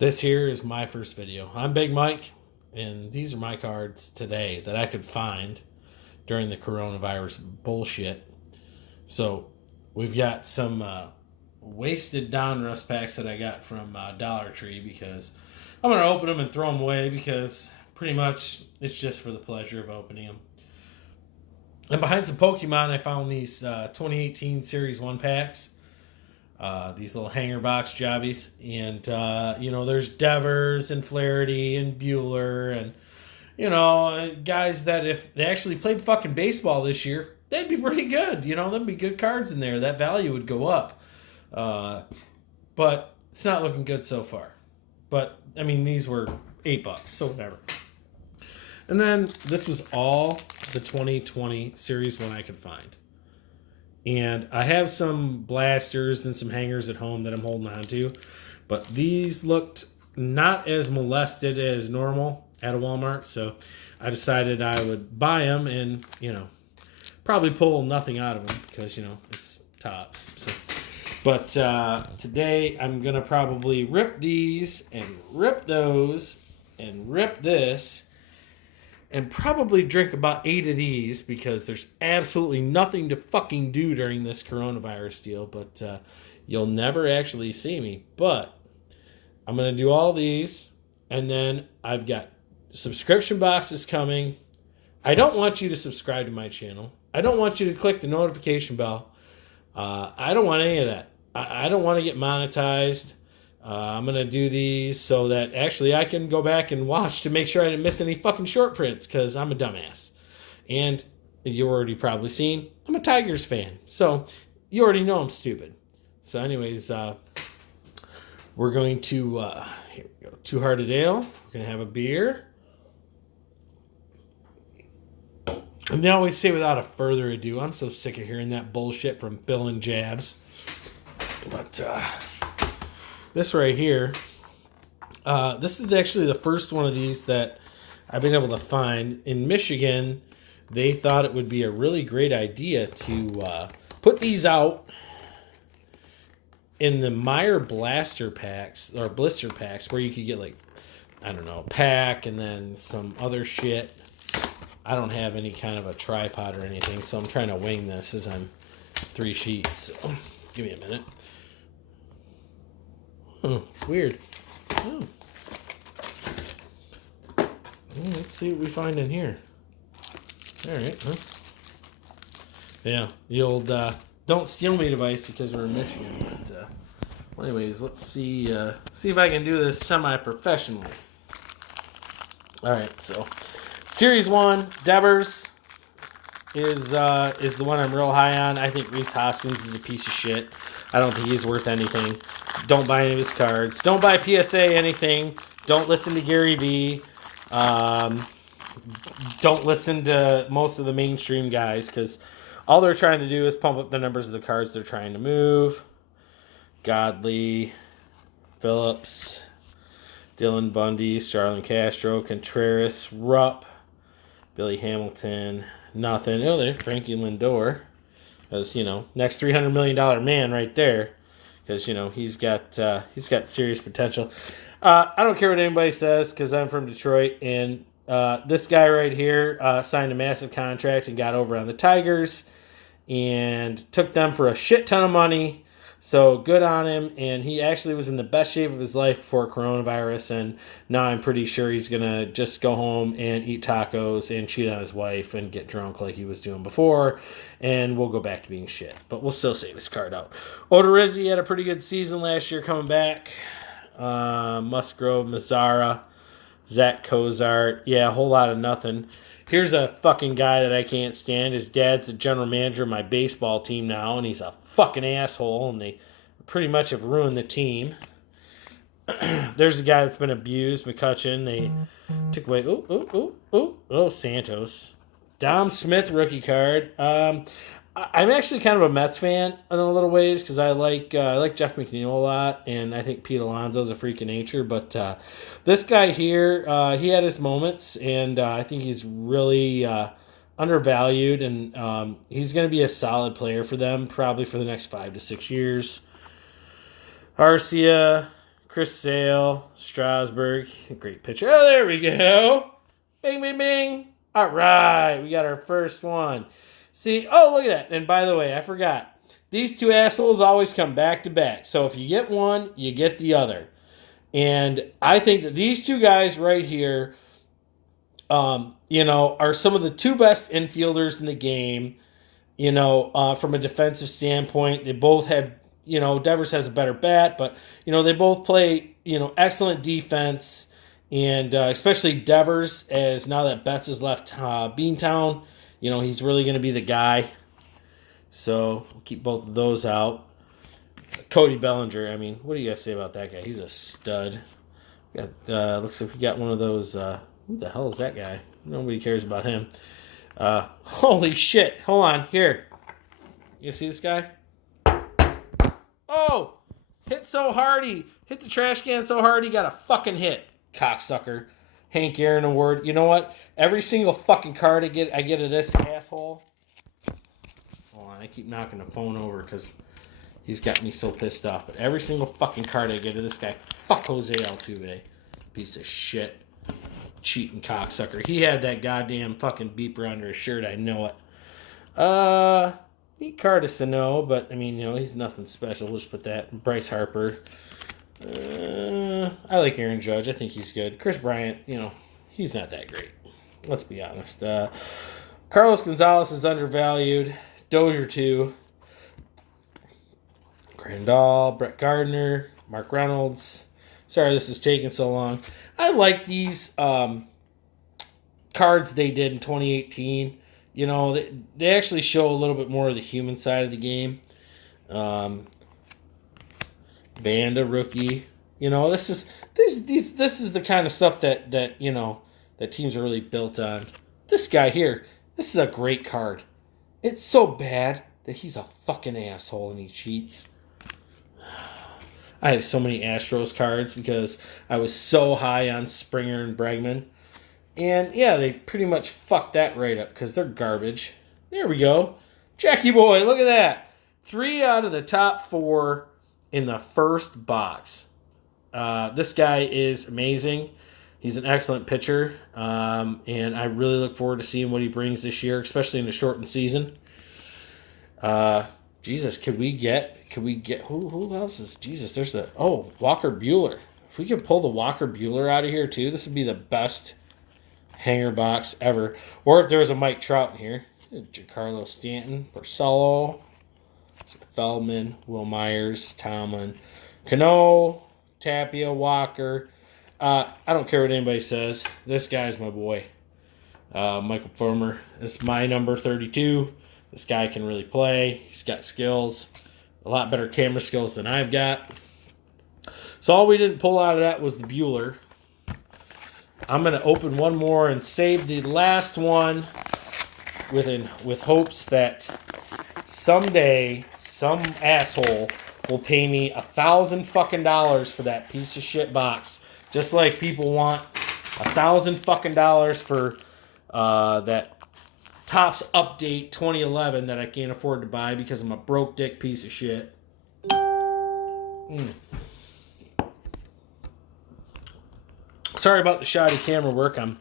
This here is my first video. I'm Big Mike, and these are my cards today that I could find during the coronavirus bullshit. So we've got some wasted Donruss packs that I got from Dollar Tree because I'm going to open them and throw them away because pretty much it's just for the pleasure of opening them. And behind some Pokemon, I found these 2018 Series 1 packs. These little hanger box jobbies. And, there's Devers and Flaherty and Bueller and, guys that if they actually played fucking baseball this year, they'd be pretty good. There'd be good cards in there. That value would go up. But it's not looking good so far. But, these were $8, so whatever. And then this was all the 2020 Series 1 I could find. And I have some blasters and some hangers at home that I'm holding on to. But these looked not as molested as normal at a Walmart. So I decided I would buy them and, probably pull nothing out of them because, it's tops. So, but today I'm going to probably rip these and rip those and rip this. And probably drink about 8 of these because there's absolutely nothing to fucking do during this coronavirus deal. But you'll never actually see me. But I'm going to do all these. And then I've got subscription boxes coming. I don't want you to subscribe to my channel. I don't want you to click the notification bell. I don't want any of that. I don't want to get monetized. I'm going to do these so that actually I can go back and watch to make sure I didn't miss any fucking short prints because I'm a dumbass. And you already probably seen, I'm a Tigers fan. So you already know I'm stupid. So anyways, we're going to, here we go, Two Hearted Ale. We're going to have a beer. And they always say without a further ado, I'm so sick of hearing that bullshit from Phil and Jabs. But, this right here, this is actually the first one of these that I've been able to find. In Michigan, they thought it would be a really great idea to put these out in the Meyer Blaster packs, or blister packs, where you could get a pack and then some other shit. I don't have any kind of a tripod or anything, so I'm trying to wing this as I'm 3 sheets. So, give me a minute. Oh, weird. Oh. Let's see what we find in here. All right, huh? Yeah, the old "don't steal me" device because we're in Michigan. But well, anyways, let's see if I can do this semi-professionally. All right, so Series 1 Devers is the one I'm real high on. I think Rhys Hoskins is a piece of shit. I don't think he's worth anything. Don't buy any of his cards. Don't buy PSA anything. Don't listen to Gary Vee. Don't listen to most of the mainstream guys because all they're trying to do is pump up the numbers of the cards they're trying to move. Godley, Phillips, Dylan Bundy, Starlin Castro, Contreras, Rupp, Billy Hamilton, nothing. Oh, there's Frankie Lindor. As next $300 million man right there. Because, he's got serious potential. I don't care what anybody says because I'm from Detroit. And this guy right here signed a massive contract and got over on the Tigers. And took them for a shit ton of money. So good on him. And he actually was in the best shape of his life before coronavirus. And now I'm pretty sure he's going to just go home and eat tacos and cheat on his wife and get drunk like he was doing before. And we'll go back to being shit. But we'll still save his card out. Odorizzi had a pretty good season last year coming back. Musgrove, Mazzara, Zach Cozart. Yeah, a whole lot of nothing. Here's a fucking guy that I can't stand. His dad's the general manager of my baseball team now, and he's a fucking asshole, and they pretty much have ruined the team. There's a guy that's been abused, McCutcheon. They took away... Oh, Santos. Dom Smith rookie card. I'm actually kind of a Mets fan in a little ways because I like Jeff McNeil a lot, and I think Pete Alonso's a freak of nature. But this guy here, he had his moments, and I think he's really undervalued, and he's going to be a solid player for them probably for the next 5 to 6 years. Arcia, Chris Sale, Strasburg, great pitcher. Oh, there we go. Bing, bing, bing. All right, we got our first one. See, oh, look at that. And by the way, I forgot. These two assholes always come back to back. So if you get one, you get the other. And I think that these two guys right here, are some of the two best infielders in the game. From a defensive standpoint, they both have, Devers has a better bat, but, they both play, excellent defense. And especially Devers, as now that Betts has left Beantown, he's really going to be the guy. So we'll keep both of those out. Cody Bellinger, what do you guys say about that guy? He's a stud. Looks like we got one of those. Who the hell is that guy? Nobody cares about him. Holy shit. Hold on. Here. You see this guy? Oh! Hit so hard. He hit the trash can so hard he got a fucking hit. Cocksucker. Hank Aaron Award. You know what? Every single fucking card I get of this asshole. Hold on. I keep knocking the phone over because he's got me so pissed off. But every single fucking card I get of this guy. Fuck Jose Altuve. Piece of shit. Cheating cocksucker. He had that goddamn fucking beeper under his shirt. I know it. Neat card to Sano, but he's nothing special. We'll just put that. Bryce Harper. I like Aaron Judge. I think he's good. Chris Bryant, he's not that great. Let's be honest. Carlos Gonzalez is undervalued. Dozier too. Grandal, Brett Gardner, Mark Reynolds. Sorry this is taking so long. I like these cards they did in 2018. They actually show a little bit more of the human side of the game. Banda rookie. This is the kind of stuff that that teams are really built on. This guy here, this is a great card. It's so bad that he's a fucking asshole and he cheats. I have so many Astros cards because I was so high on Springer and Bregman. And yeah, they pretty much fucked that right up because they're garbage. There we go. Jackie boy, look at that. 3 out of the top 4 in the first box. This guy is amazing. He's an excellent pitcher. And I really look forward to seeing what he brings this year, especially in the shortened season. Jesus, could we get who else is Jesus? There's Walker Buehler. If we could pull the Walker Buehler out of here too, this would be the best hanger box ever. Or if there was a Mike Trout in here, Giancarlo Stanton, Porcello, Feldman, Will Myers, Tomlin, Cano, Tapia, Walker. I don't care what anybody says. This guy's my boy. Michael Fulmer is my number 32. This guy can really play. He's got skills. A lot better camera skills than I've got. So all we didn't pull out of that was the Buehler. I'm going to open one more and save the last one with hopes that someday some asshole will pay me $1,000 fucking dollars for that piece of shit box. Just like people want $1,000 fucking dollars for that Topps Update 2011 that I can't afford to buy because I'm a broke dick piece of shit. Sorry about the shoddy camera work. I'm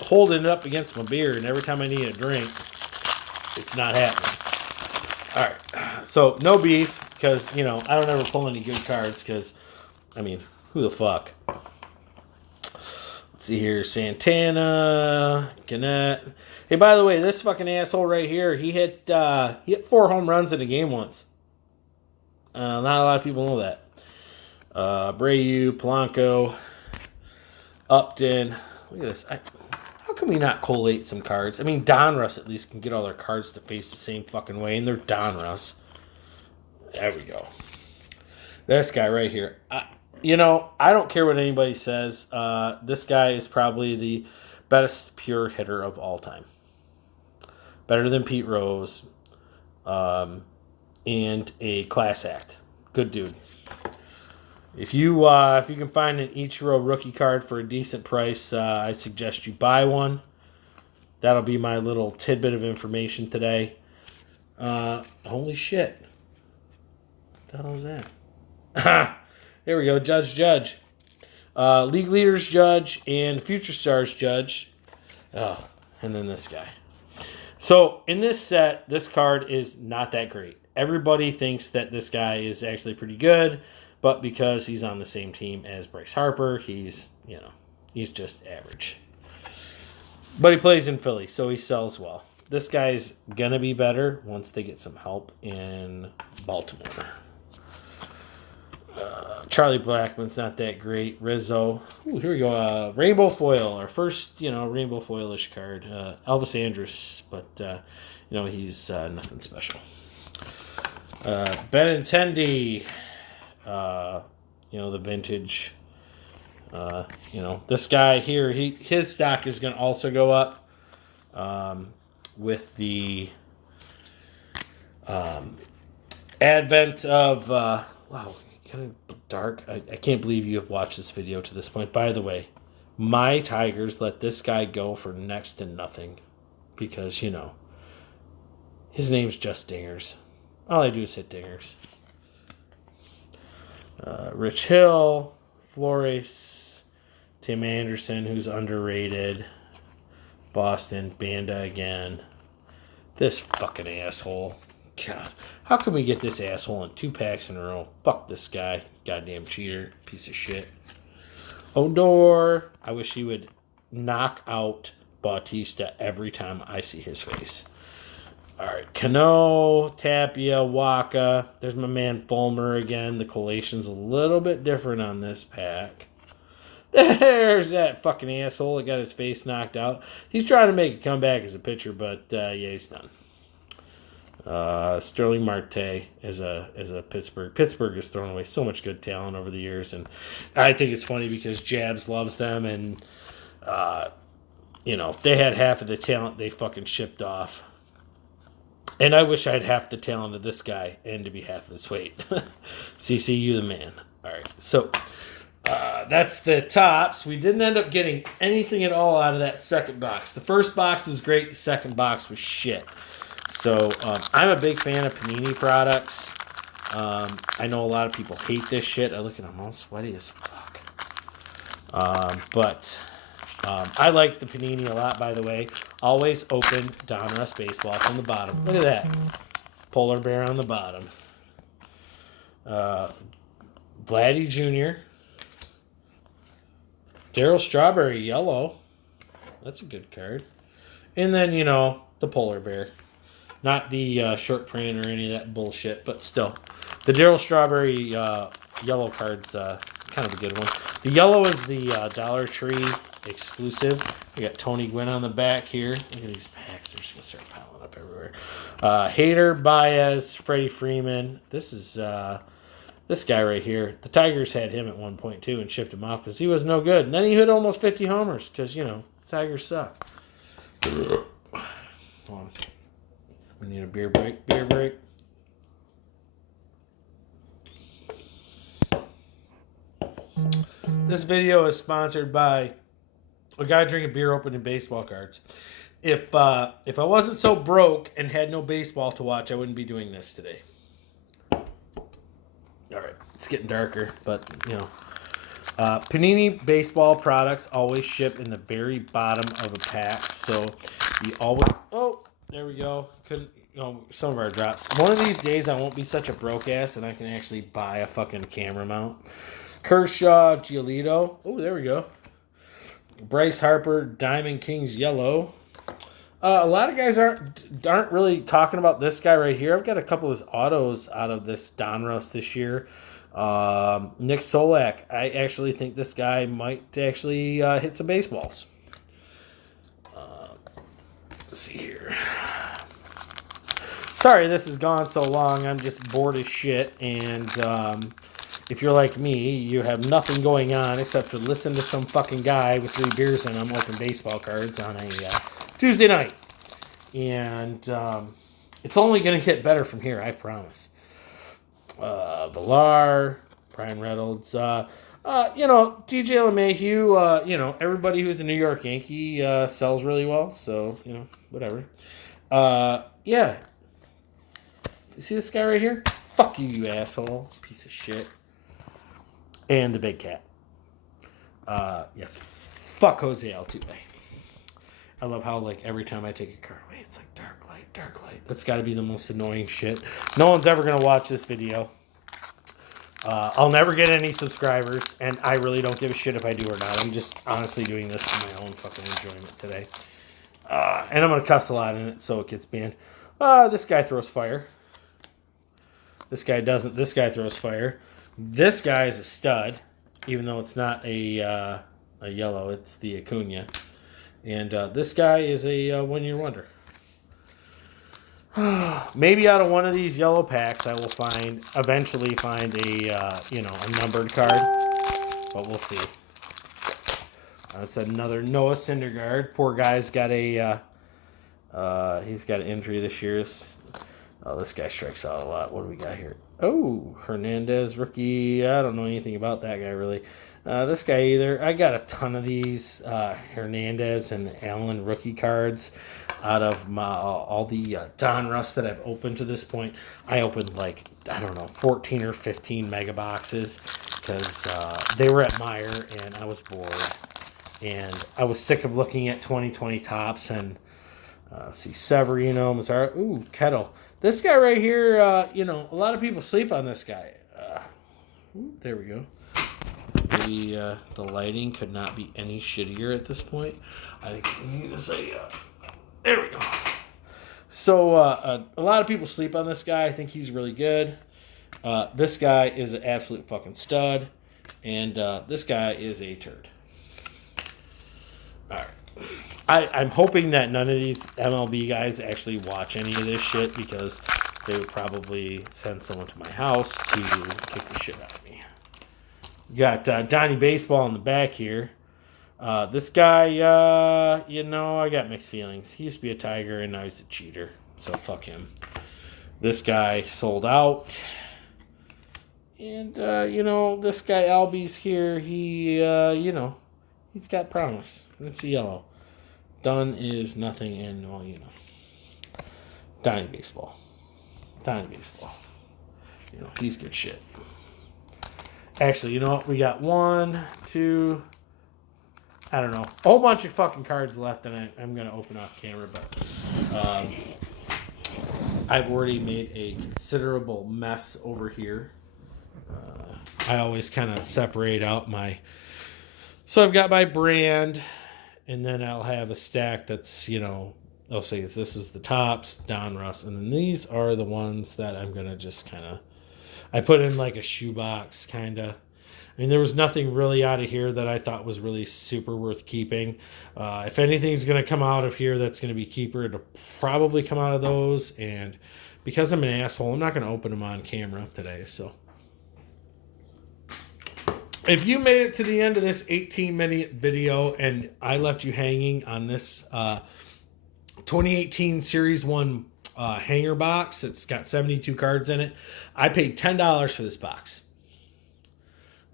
holding it up against my beer, and every time I need a drink, it's not happening. All right, so no beef because I don't ever pull any good cards because, who the fuck? Let's see here, Santana, Gannett. Hey, by the way, this fucking asshole right here, he hit 4 home runs in a game once. Not a lot of people know that. Abreu, Polanco, Upton. Look at this. How can we not collate some cards? Donruss at least can get all their cards to face the same fucking way, and they're Donruss. There we go. This guy right here. I don't care what anybody says. This guy is probably the best pure hitter of all time. Better than Pete Rose. And a class act. Good dude. If you can find an Ichiro rookie card for a decent price, I suggest you buy one. That'll be my little tidbit of information today. Holy shit. What the hell is that? There we go. Judge. League Leaders Judge and Future Stars Judge. Oh, and then this guy. So in this set, this card is not that great. Everybody thinks that this guy is actually pretty good, but because he's on the same team as Bryce Harper, he's just average. But he plays in Philly, so he sells well. This guy's going to be better once they get some help in Baltimore. Charlie Blackmon's not that great. Rizzo. Ooh, here we go. Rainbow Foil, our first, rainbow foilish card. Elvis Andrus, but, he's nothing special. Benintendi, the vintage. This guy here, his stock is going to also go up with the advent of, wow, kind of dark. I can't believe you have watched this video to this point. By the way, my Tigers let this guy go for next to nothing because, his name's just Dingers. All I do is hit Dingers. Rich Hill, Flores, Tim Anderson, who's underrated. Boston, Banda again. This fucking asshole. God, how can we get this asshole in 2 packs in a row? Fuck this guy. Goddamn cheater. Piece of shit. Odor. I wish he would knock out Bautista every time I see his face. Alright, Cano, Tapia, Waka. There's my man Fulmer again. The collation's a little bit different on this pack. There's that fucking asshole that got his face knocked out. He's trying to make a comeback as a pitcher, but yeah, he's done. Sterling Marte as a Pittsburgh. Pittsburgh has thrown away so much good talent over the years, and I think it's funny because Jabs loves them, and if they had half of the talent, they fucking shipped off. And I wish I had half the talent of this guy and to be half of his weight. CCU the man. All right, so that's the tops. We didn't end up getting anything at all out of that second box. The first box was great. The second box was shit. So I'm a big fan of Panini products. I know a lot of people hate this shit. I look at them all sweaty as fuck. But I like the Panini a lot, by the way. Always open Donruss baseball from the bottom. Look at that. Polar bear on the bottom. Vladdy Jr. Darryl Strawberry yellow. That's a good card. And then, the polar bear. Not the short print or any of that bullshit, but still. The Darryl Strawberry yellow card's kind of a good one. The yellow is the Dollar Tree exclusive. We got Tony Gwynn on the back here. Look at these packs. They're just going to start piling up everywhere. Hader, Baez, Freddie Freeman. This is this guy right here. The Tigers had him at one point, too, and shipped him off because he was no good. And then he hit almost 50 homers because, Tigers suck. Hold on. We need a beer break. Beer break. This video is sponsored by a guy drinking beer opening baseball cards. If I wasn't so broke and had no baseball to watch, I wouldn't be doing this today. All right, it's getting darker, but Panini baseball products always ship in the very bottom of a pack, so you always. Oh, there we go. Couldn't. Some of our drops. One of these days, I won't be such a broke ass, and I can actually buy a fucking camera mount. Kershaw, Giolito. Oh, there we go. Bryce Harper, Diamond Kings yellow. A lot of guys aren't really talking about this guy right here. I've got a couple of his autos out of this Donruss this year. Nick Solak. I actually think this guy might actually hit some baseballs. Let's see here. Sorry this has gone so long. I'm just bored as shit. And if you're like me, you have nothing going on except to listen to some fucking guy with 3 beers in him open baseball cards on a Tuesday night. And it's only going to get better from here, I promise. Villar, Brian Reynolds. TJ LeMahieu, everybody who's a New York Yankee sells really well. So, whatever. Yeah. You see this guy right here? Fuck you, you asshole. Piece of shit. And the big cat. Yeah, fuck Jose Altuve. I love how, like, every time I take a card away, it's like dark light, dark light. That's got to be the most annoying shit. No one's ever going to watch this video. I'll never get any subscribers, and I really don't give a shit if I do or not. I'm just honestly doing this for my own fucking enjoyment today. And I'm going to cuss a lot in it, so it gets banned. This guy throws fire. This guy doesn't. This guy throws fire. This guy is a stud, even though it's not a yellow. It's the Acuna. And this guy is a one-year wonder. Maybe out of one of these yellow packs, I will eventually find a numbered card. But we'll see. That's another Noah Syndergaard. Poor guy's got he's got an injury this year. Oh, this guy strikes out a lot. What do we got here? Oh, Hernandez, rookie. I don't know anything about that guy, really. This guy either. I got a ton of these Hernandez and Allen rookie cards out of all the Donruss that I've opened to this point. I opened, 14 or 15 mega boxes because they were at Meijer and I was bored. And I was sick of looking at 2020 tops and see Severino, Mazzara. Ooh, Kettle. This guy right here, a lot of people sleep on this guy. There we go. Maybe the lighting could not be any shittier at this point. I think we need to say, there we go. So a lot of people sleep on this guy. I think he's really good. This guy is an absolute fucking stud. And this guy is a turd. All right. I'm hoping that none of these MLB guys actually watch any of this shit because they would probably send someone to my house to kick the shit out of me. You got Donnie Baseball in the back here. This guy, I got mixed feelings. He used to be a Tiger and now he's a cheater. So fuck him. This guy sold out. And, this guy Albies here, he, he's got promise. It's a yellow. Done is nothing, and Donnie Baseball. He's good shit. Actually, you know what? We got 1, 2, I don't know, a whole bunch of fucking cards left, and I'm gonna open off camera, but I've already made a considerable mess over here. I always kind of separate out so I've got my brand. And then I'll have a stack that's, I'll say this is the tops, Donruss. And then these are the ones that I'm going to just I put in like a shoebox kind of. I mean, there was nothing really out of here that I thought was really super worth keeping. If anything's going to come out of here that's going to be keeper, it'll probably come out of those. And because I'm an asshole, I'm not going to open them on camera today. So if you made it to the end of this 18-minute video and I left you hanging on this 2018 Series 1 hanger box, it's got 72 cards in it. I paid $10 for this box.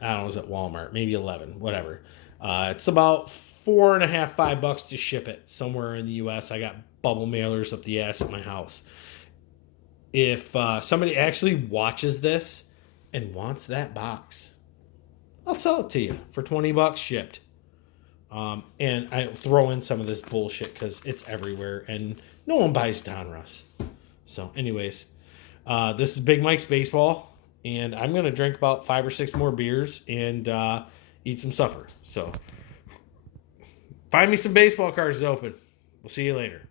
I don't know, it was at Walmart, maybe 11, whatever. It's about $4.50, $5 to ship it somewhere in the U.S. I got bubble mailers up the ass at my house. If somebody actually watches this and wants that box, I'll sell it to you for $20 shipped. And I throw in some of this bullshit because it's everywhere and no one buys Donruss. So anyways, this is Big Mike's Baseball, and I'm going to drink about 5 or 6 more beers and eat some supper. So find me some baseball cards to open. We'll see you later.